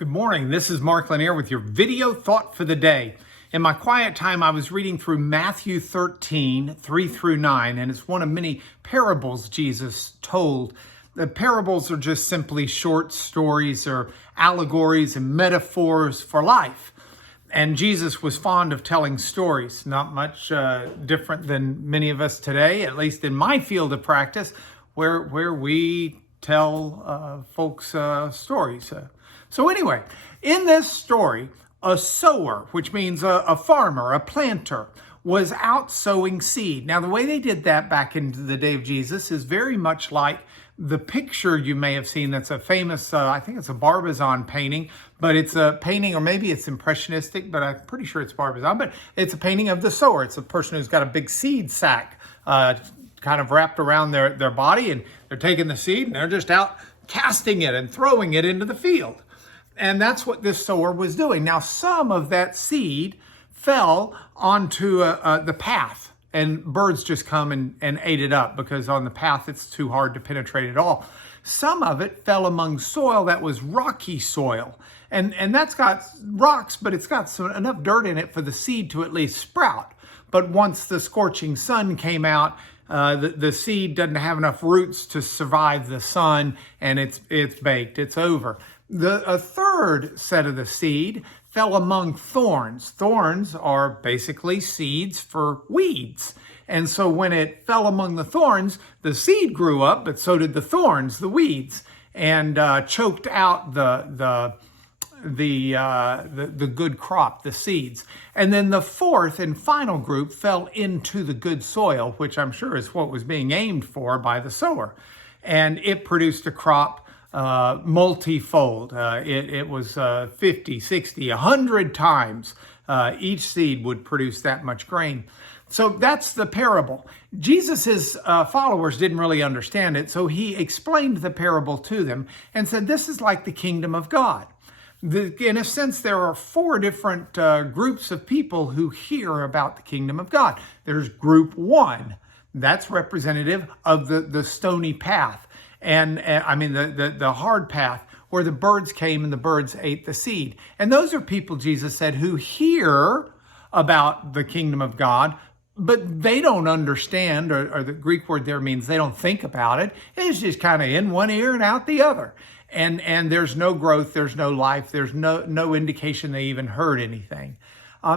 Good morning. This is Mark Lanier with your video thought for the day. In my quiet time, I was reading through Matthew 13, 3 through 9, and it's one of many parables Jesus told. The parables are just simply short stories or allegories and metaphors for life. And Jesus was fond of telling stories, not much different than many of us today, at least in my field of practice, where we tell folks stories. So anyway, in this story, a sower, which means a farmer, a planter, was out sowing seed. Now, the way they did that back in the day of Jesus is very much like the picture you may have seen that's a famous, I think it's a Barbizon painting, but it's a painting, or maybe it's impressionistic, but I'm pretty sure it's Barbizon, but it's a painting of the sower. It's a person who's got a big seed sack kind of wrapped around their body, and they're taking the seed and they're just out casting it and throwing it into the field. And that's what this sower was doing. Now, some of that seed fell onto the path, and birds just come and ate it up because on the path it's too hard to penetrate at all. Some of it fell among soil that was rocky soil, and that's got rocks, but it's got enough dirt in it for the seed to at least sprout. But once the scorching sun came out, the seed doesn't have enough roots to survive the sun, and it's baked, it's over. A third set of the seed fell among thorns. Thorns are basically seeds for weeds. And so when it fell among the thorns, the seed grew up, but so did the thorns, the weeds, and choked out the good crop, the seeds. And then the fourth and final group fell into the good soil, which I'm sure is what was being aimed for by the sower. And it produced a crop multifold. It was 50, 60, 100 times each seed would produce that much grain. So that's the parable. Jesus's followers didn't really understand it, so he explained the parable to them and said, this is like the kingdom of God. In a sense, there are four different groups of people who hear about the kingdom of God. There's group one. That's representative of the stony path. And I mean, the hard path where the birds came and the birds ate the seed. And those are people, Jesus said, who hear about the kingdom of God, but they don't understand, or the Greek word there means they don't think about it. It's just kind of in one ear and out the other. And there's no growth, there's no life, there's no indication they even heard anything.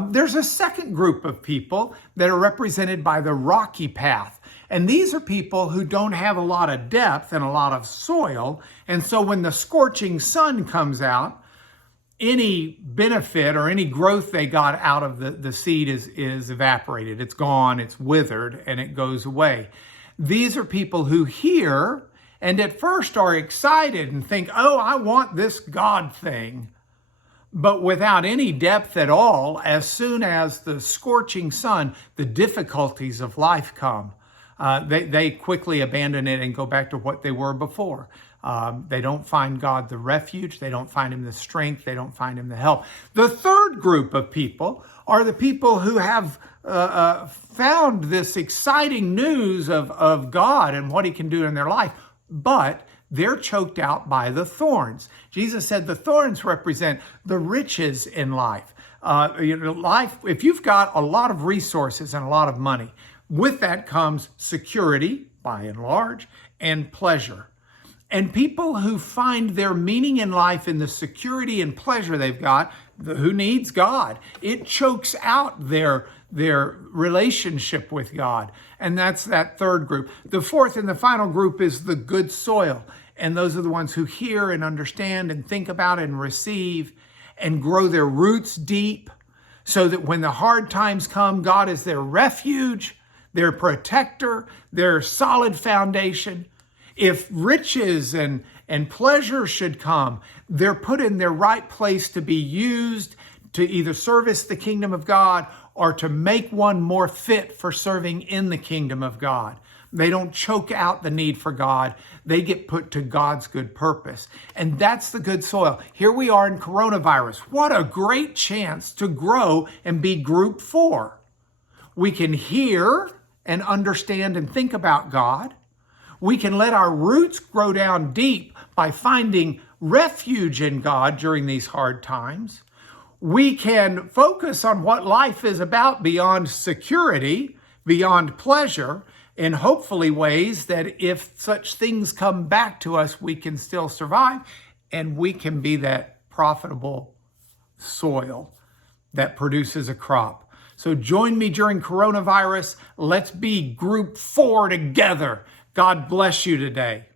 There's a second group of people that are represented by the rocky path. And these are people who don't have a lot of depth and a lot of soil. And so when the scorching sun comes out, any benefit or any growth they got out of the seed is evaporated. It's gone, it's withered, and it goes away. These are people who hear and at first are excited and think, oh, I want this God thing. But without any depth at all, as soon as the scorching sun, the difficulties of life come, they quickly abandon it and go back to what they were before. They don't find God the refuge. They don't find him the strength. They don't find him the help. The third group of people are the people who have found this exciting news of God and what he can do in their life, but they're choked out by the thorns. Jesus said the thorns represent the riches in life. Life, if you've got a lot of resources and a lot of money, with that comes security, by and large, and pleasure. And people who find their meaning in life in the security and pleasure they've got, who needs God? It chokes out their relationship with God. And that's that third group. The fourth and the final group is the good soil. And those are the ones who hear and understand and think about and receive and grow their roots deep so that when the hard times come, God is their refuge, their protector, their solid foundation. If riches and pleasure should come, they're put in their right place to be used to either service the kingdom of God or to make one more fit for serving in the kingdom of God. They don't choke out the need for God. They get put to God's good purpose. And that's the good soil. Here we are in coronavirus. What a great chance to grow and be group 4. We can hear and understand and think about God. We can let our roots grow down deep by finding refuge in God during these hard times. We can focus on what life is about beyond security, beyond pleasure, in hopefully ways that if such things come back to us, we can still survive, and we can be that profitable soil that produces a crop. So join me during coronavirus. Let's be group 4 together. God bless you today.